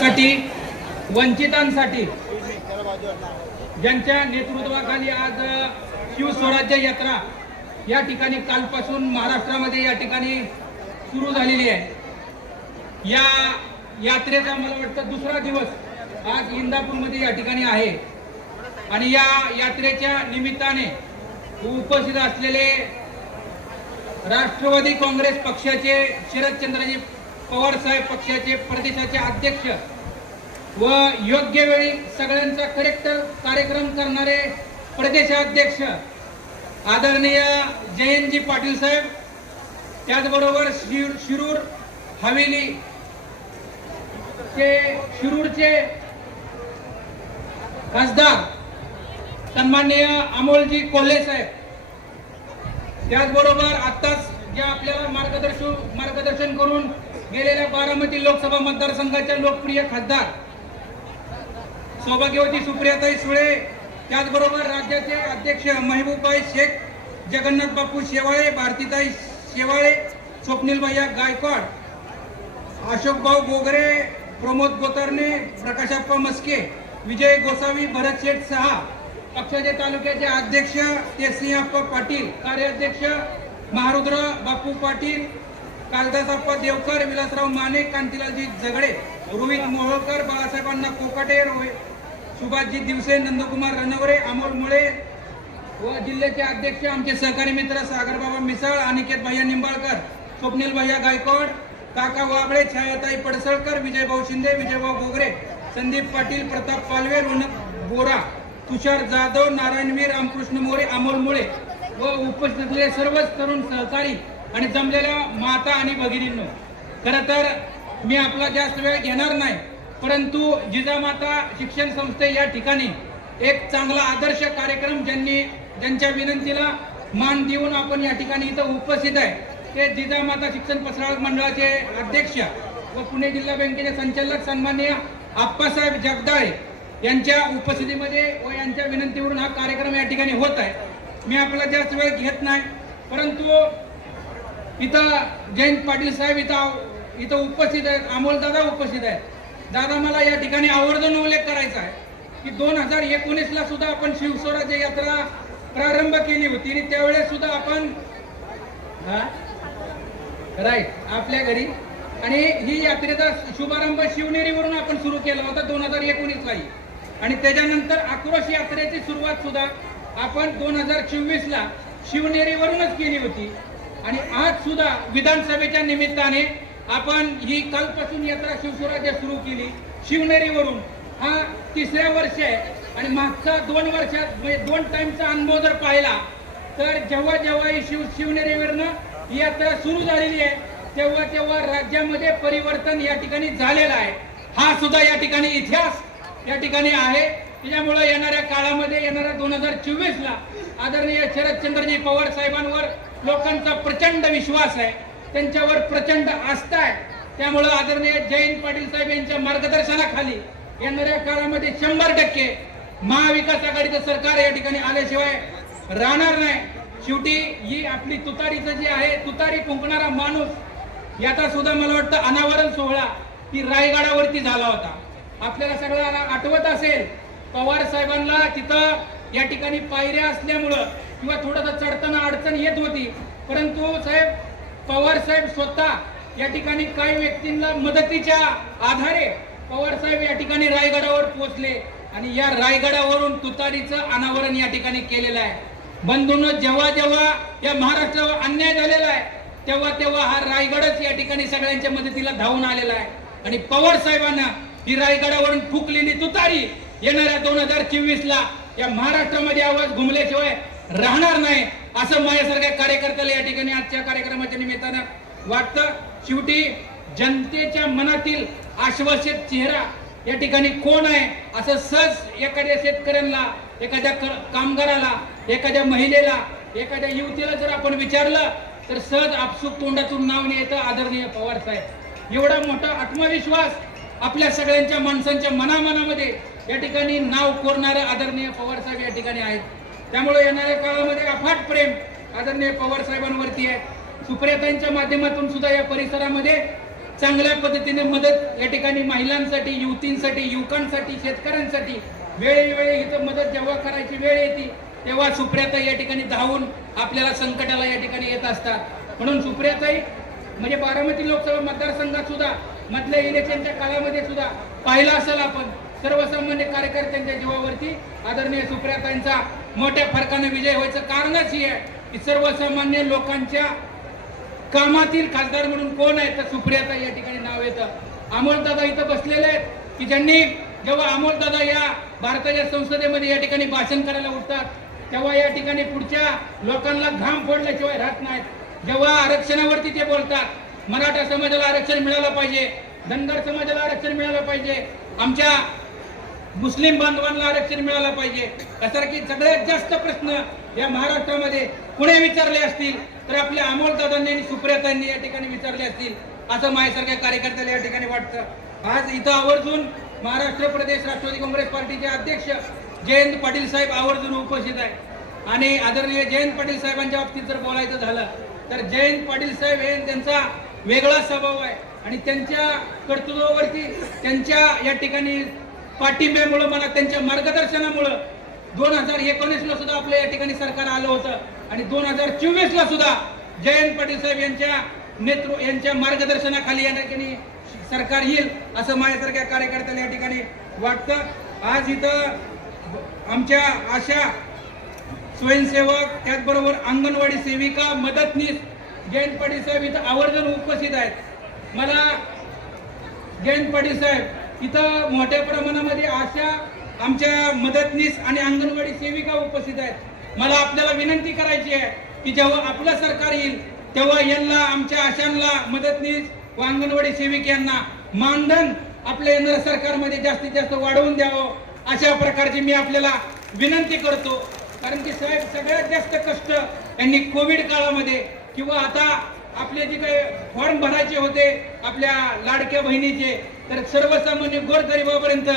साठी वंचितांसाठी ज्यांच्या नेतृत्वाखाली आज शिवस्वराज्य यात्रा या ठिकाणी कालपासून महाराष्ट्रामध्ये या ठिकाणी सुरू झालेली आहे. या यात्रेचा मला वाटतं दुसरा दिवस आज इंदापूरमध्ये या ठिकाणी आहे. आणि या यात्रेच्या निमित्ताने उपस्थित असलेले राष्ट्रवादी काँग्रेस पक्षाचे शरदचंद्रजी पवार साहेब पक्षाचे प्रदेशाचे अध्यक्ष व योग्य वेळी सगळ्यांचा करेक्ट कार्यक्रम करणारे प्रदेशाध्यक्ष आदरणीय जयंतजी पाटील साहेब त्याचबरोबर शिर शिरूर हवेली चे शिरूरचे खासदार सन्माननीय अमोलजी कोल्हे साहेब. त्याचबरोबर आत्ताच जे आपल्याला मार्गदर्शन मार्गदर्शन करून गेलेल्या बारामती लोकसभा मतदारसंघाच्या लोकप्रिय खासदार सौभाग्यवती सुप्रियाताई सुळे त्याचबरोबर राज्याचे अध्यक्ष महबूबाई शेख जगन्नाथ बापू शेवाळे भारतीताई शेवाळे स्वप्नील भैया गायकवाड अशोकभाऊ गोगरे प्रमोद गोतरणे प्रकाशप्पा मस्के विजय गोसावी भरत शेठ सहा पक्षाचे तालुक्याचे अध्यक्ष तेसिंहप्पा पाटील कार्याध्यक्ष महारुद्र बापू पाटील कालदासप्पा देवकर विलासराव माने कांतीलालजी जगडे रोहित मोहोळकर बाळासाहेबांना कोकाटे रोहि- सुभाषजी दिवसे नंदकुमार रणवरे अमोल मुळे व जिल्ह्याचे अध्यक्ष आमचे सहकारी मित्र सागरबाबा मिसाळ अनिकेत भैया निंबाळकर स्वप्नील भैया गायकवाड काका वाबळे छायाताई पडसळकर विजयभाऊ शिंदे विजयभाऊ गोगरे संदीप पाटील प्रताप पालवे रोनक बोरा तुषार जाधव नारायणवीर रामकृष्ण मोरे अमोल मुळे व उपस्थित असलेले सर्वच तरुण सहकारी आणि जमलेल्या माता आणि भगिनींनो खरं तर मी आपला जास्त वेळ घेणार नाही परंतु जिजामाता शिक्षण संस्थे या ठिकाणी एक चांगला आदर्श कार्यक्रम ज्यांनी ज्यांच्या विनंतीला मान देऊन आपण या ठिकाणी इथं उपस्थित आहे ते जिजामाता शिक्षण प्रसारक मंडळाचे अध्यक्ष व पुणे जिल्हा बँकेचे संचालक सन्माननीय आप्पासाहेब जगदाळे यांच्या उपस्थितीमध्ये व यांच्या विनंतीवरून हा कार्यक्रम या ठिकाणी होत आहे. मी आपला जास्त वेळ घेत नाही परंतु इथं जयंत पाटील साहेब इथं इथं उपस्थित आहेत. अमोल दादा उपस्थित आहेत. दादा मला या ठिकाणी आवर्जून उल्लेख करायचा आहे की दोन हजार एकोणीसला सुद्धा आपण शिवस्वराज्य यात्रा प्रारंभ केली होती आणि त्यावेळेस सुद्धा आपण राईट आपल्या घरी. आणि ही यात्रेचा शुभारंभ शिवनेरीवरून आपण सुरू केला होता दोन हजार एकोणीसलाही. आणि त्याच्यानंतर आक्रोश यात्रेची सुरुवात सुद्धा आपण दोन हजार चोवीसला शिवनेरीवरूनच केली होती. आणि आज सुद्धा विधानसभेच्या निमित्ताने आपण ही कालपासून यात्रा शिवस्वराज्य सुरू केली. शिवनेरीवरून हा तिसऱ्या वर्ष आहे आणि मागचा दोन वर्षात म्हणजे दोन टाइमचा अनुभव जर पाहिला तर जेव्हा जेव्हा ही शिव शिवनेरीवरनं ही यात्रा सुरू झालेली आहे तेव्हा तेव्हा राज्यामध्ये परिवर्तन या ठिकाणी झालेलं आहे. हा सुद्धा या ठिकाणी इतिहास या ठिकाणी आहे. त्याच्यामुळे येणाऱ्या काळामध्ये येणाऱ्या दोन हजार चोवीस ला आदरणीय शरदचंद्रजी पवार साहेबांवर लोकांचा प्रचंड विश्वास आहे. त्यांच्यावर प्रचंड आस्था आहे. त्यामुळं आदरणीय जयंत पाटील साहेब यांच्या मार्गदर्शनाखाली येणाऱ्या काळामध्ये शंभर टक्के महाविकास आघाडीचं सरकार या ठिकाणी आल्याशिवाय राहणार नाही. शेवटी ही आपली तुतारीचं जी आहे तुतारी फुंकणारा माणूस याचा सुद्धा मला वाटतं अनावरण सोहळा ती रायगडावरती झाला होता. आपल्याला सगळ्याला आठवत असेल पवार साहेबांना तिथं या ठिकाणी पायऱ्या असल्यामुळं किंवा थोडंसं चढताना अडचण येत होती. परंतु साहेब पवार साहेब स्वतः या ठिकाणी काही व्यक्तींना मदतीच्या आधारे पवार साहेब या ठिकाणी रायगडावर पोहोचले आणि या रायगडावरून तुतारीचं अनावरण या ठिकाणी केलेलं आहे. बंधून जेव्हा जेव्हा या महाराष्ट्रावर अन्याय झालेला आहे तेव्हा तेव्हा हा रायगडच या ठिकाणी सगळ्यांच्या मदतीला धावून आलेला आहे. आणि पवार साहेबांना ही रायगडावरून फुकलेली तुतारी येणाऱ्या दोन हजार चोवीस ला या महाराष्ट्रामध्ये आवाज घुमल्याशिवाय राहणार नाही असं माझ्यासारख्या कार्यकर्त्याला या ठिकाणी आजच्या कार्यक्रमाच्या निमित्तानं वाटतं. शेवटी जनतेच्या मनातील आश्वासित चेहरा या ठिकाणी कोण आहे असं सहज एखाद्या शेतकऱ्यांना एखाद्या क- कामगाराला एखाद्या महिलेला एखाद्या युवतीला जर आपण विचारलं तर सहज आपसूक तोंडातून नाव नाही येतं आदरणीय पवार साहेब. एवढा मोठा आत्मविश्वास आपल्या सगळ्यांच्या माणसांच्या मनामनामध्ये या ठिकाणी नाव कोरणारे आदरणीय पवार साहेब या ठिकाणी आहेत. त्यामुळे येणाऱ्या काळामध्ये अफाट प्रेम आदरणीय पवार साहेबांवरती आहे. सुप्रियाताईंच्या माध्यमातून सुद्धा या परिसरामध्ये चांगल्या पद्धतीने मदत या ठिकाणी महिलांसाठी युवतींसाठी युवकांसाठी शेतकऱ्यांसाठी वेळेवेळी इथं मदत जेव्हा करायची वेळ येते तेव्हा सुप्रियाताई या ठिकाणी धावून आपल्याला संकटाला या ठिकाणी येत असतात. म्हणून सुप्रियाताई म्हणजे बारामती लोकसभा मतदारसंघात सुद्धा मधल्या इलेक्शनच्या काळामध्ये सुद्धा पाहिलं असेल आपण सर्वसामान्य कार्यकर्त्यांच्या जीवावरती आदरणीय सुप्रियाताईंचा मोठ्या फरकाने विजय व्हायचं कारणच ही आहे की सर्वसामान्य लोकांच्या कामातील खासदार म्हणून कोण आहे? तर सुप्रियाता या ठिकाणी नाव येतं. अमोलदादा इथं बसलेले आहेत की ज्यांनी जेव्हा अमोलदादा या भारताच्या संसदेमध्ये या ठिकाणी भाषण करायला उठतात तेव्हा या ठिकाणी पुढच्या लोकांना घाम फोडल्याशिवाय राहत नाहीत. जेव्हा आरक्षणावरती ते बोलतात मराठा समाजाला आरक्षण मिळालं पाहिजे धनगर समाजाला आरक्षण मिळालं पाहिजे आमच्या मुस्लिम बांधवांना आरक्षण मिळालं पाहिजे. यासारखे सगळ्यात जास्त प्रश्न या महाराष्ट्रामध्ये कुणी विचारले असतील? तर आपल्या अमोलदादांनी आणि सुप्रियातांनी या ठिकाणी विचारले असतील. असं माझ्यासारख्या कार्यकर्त्याला या ठिकाणी वाटतं. आज इथं आवर्जून महाराष्ट्र प्रदेश राष्ट्रवादी काँग्रेस पार्टीचे अध्यक्ष जयंत पाटील साहेब आवर्जून उपस्थित आहे आणि आदरणीय जयंत पाटील साहेबांच्या बाबतीत जर बोलायचं झालं तर जयंत पाटील साहेब हे त्यांचा वेगळा स्वभाव आहे. आणि त्यांच्या कर्तृत्वावरती त्यांच्या या ठिकाणी पाठिंब्यामुळं मला त्यांच्या मार्गदर्शनामुळं दोन हजार एकोणीसला सुद्धा आपलं या ठिकाणी सरकार आलं होतं. आणि दोन हजार चोवीसला सुद्धा जयंत पाटील साहेब यांच्या नेतृ यांच्या मार्गदर्शनाखाली या ठिकाणी सरकार येईल असं माझ्यासारख्या कार्यकर्त्याला या ठिकाणी वाटतं. आज इथं आमच्या आशा स्वयंसेवक त्याचबरोबर अंगणवाडी सेविका मदतनीस जयंत पाटील साहेब इथं आवर्जून उपस्थित आहेत. मला जयंत पाटील साहेब इथं मोठ्या प्रमाणामध्ये आशा आमच्या मदतनीस आणि अंगणवाडी सेविका उपस्थित आहेत. मला आपल्याला विनंती करायची आहे की जेव्हा आपलं सरकार येईल तेव्हा यांना आमच्या आशांना मदतनीस व अंगणवाडी सेविकांना मानधन आपल्या येणाऱ्या सरकारमध्ये जास्तीत जास्त वाढवून द्यावं अशा प्रकारची मी आपल्याला विनंती करतो. कारण की साहेब सगळ्यात जास्त कष्ट यांनी कोविड काळामध्ये किंवा आता आपले जे काही फॉर्म भरायचे होते आपल्या लाडक्या बहिणीचे तर सर्वसामान्य गोरगरिबापर्यंत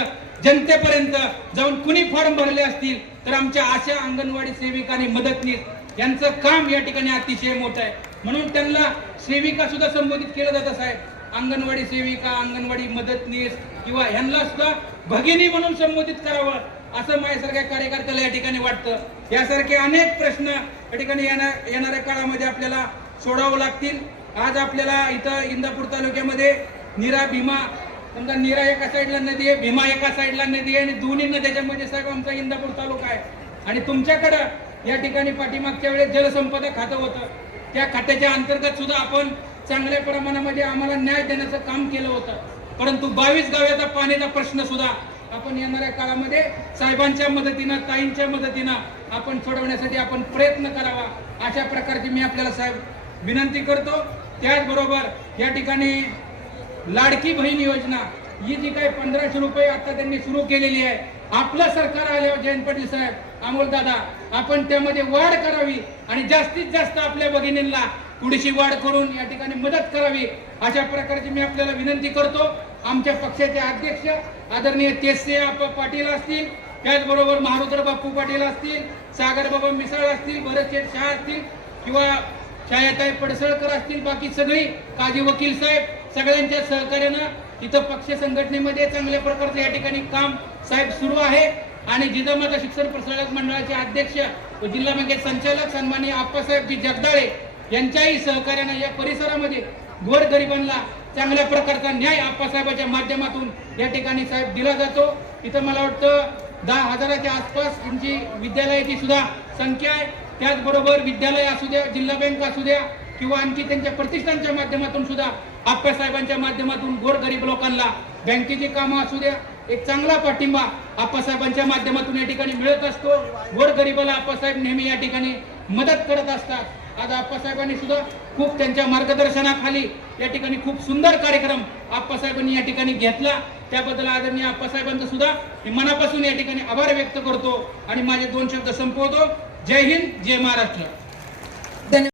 जनतेपर्यंत जाऊन कुणी फॉर्म भरले असतील तर आमच्या आशा अंगणवाडी सेविका आणि मदतनीस यांचं काम या ठिकाणी अतिशय मोठं आहे. म्हणून त्यांना सेविका सुद्धा संबोधित केलं जातं साहेब अंगणवाडी सेविका अंगणवाडी मदतनीस किंवा यांना सुद्धा भगिनी म्हणून संबोधित करावं असं माझ्यासारख्या कार्यकर्त्याला या ठिकाणी वाटतं. यासारखे अनेक प्रश्न या ठिकाणी येणार येणाऱ्या काळामध्ये आपल्याला सोडावं लागतील. आज आपल्याला इथं इंदापूर तालुक्यामध्ये निरा भीमा समजा निरा एका साईडला नदी आहे भीमा एका साईडला नदी आहे आणि दोन्ही नद्याच्यामध्ये साहेब आमचा इंदापूर तालुका आहे. आणि तुमच्याकडं या ठिकाणी पाठीमागच्या वेळेस जलसंपदा खातं होतं. त्या खात्याच्या अंतर्गत सुद्धा आपण चांगल्या प्रमाणामध्ये आम्हाला न्याय देण्याचं काम केलं होतं. परंतु बावीस गाव्याचा पाण्याचा प्रश्न सुद्धा आपण येणाऱ्या काळामध्ये साहेबांच्या मदतीनं ताईंच्या मदतीनं आपण सोडवण्यासाठी आपण प्रयत्न करावा अशा प्रकारची मी आपल्याला साहेब विनंती करतो. त्याचबरोबर या ठिकाणी लाडकी बहीण योजना ही जी काही पंधराशे रुपये आता त्यांनी सुरू केलेली आहे आपलं सरकार आल्यावर जयंत पाटील साहेब अमोल दादा आपण त्यामध्ये वाढ करावी आणि जास्तीत जास्त आपल्या भगिनींना थोडीशी वाढ करून या ठिकाणी मदत करावी अशा प्रकारची मी आपल्याला विनंती करतो. आमच्या पक्षाचे अध्यक्ष आदरणीय तेसे पाटील असतील त्याचबरोबर महारुद्र बापू पाटील असतील सागर बाबा मिसाळ असतील भरतशेठ शाह असतील किंवा छायाताई पडसळकर असतील बाकी सगळी काजी वकील साहेब सगळ्यांच्या सहकार्यानं इथं पक्ष संघटनेमध्ये चांगल्या प्रकारचं या ठिकाणी काम साहेब सुरू आहे. आणि जिजामाता शिक्षण प्रसारक मंडळाचे अध्यक्ष व जिल्हा बँकेत संचालक सन्माननीय आप्पासाहेबजी जगदाळे यांच्याही सहकार्यानं या परिसरामध्ये गोरगरिबांना चांगल्या प्रकारचा न्याय आप्पासाहेबाच्या माध्यमातून या ठिकाणी साहेब दिला जातो. इथं मला वाटतं दहा हजाराच्या आसपास यांची विद्यालयाची सुद्धा संख्या आहे. त्याचबरोबर विद्यालय असू द्या जिल्हा बँक असू द्या किंवा आणखी त्यांच्या प्रतिष्ठानच्या माध्यमातून सुद्धा आप्पासाहेबांच्या माध्यमातून गोरगरीब लोकांना बँकेची कामं असू द्या एक चांगला पाठिंबा आप्पासाहेबांच्या माध्यमातून या ठिकाणी मिळत असतो. गोरगरिबाला आप्पासाहेब नेहमी या ठिकाणी मदत करत असतात. आज आप्पासाहेबांनी सुद्धा खूप त्यांच्या मार्गदर्शनाखाली या ठिकाणी खूप सुंदर कार्यक्रम आप्पासाहेबांनी या ठिकाणी घेतला. त्याबद्दल आदरणीय आप्पासाहेबांचं सुद्धा मनापासून या ठिकाणी आभार व्यक्त करतो आणि माझे दोन शब्द संपवतो. जय हिंद जय महाराष्ट्र.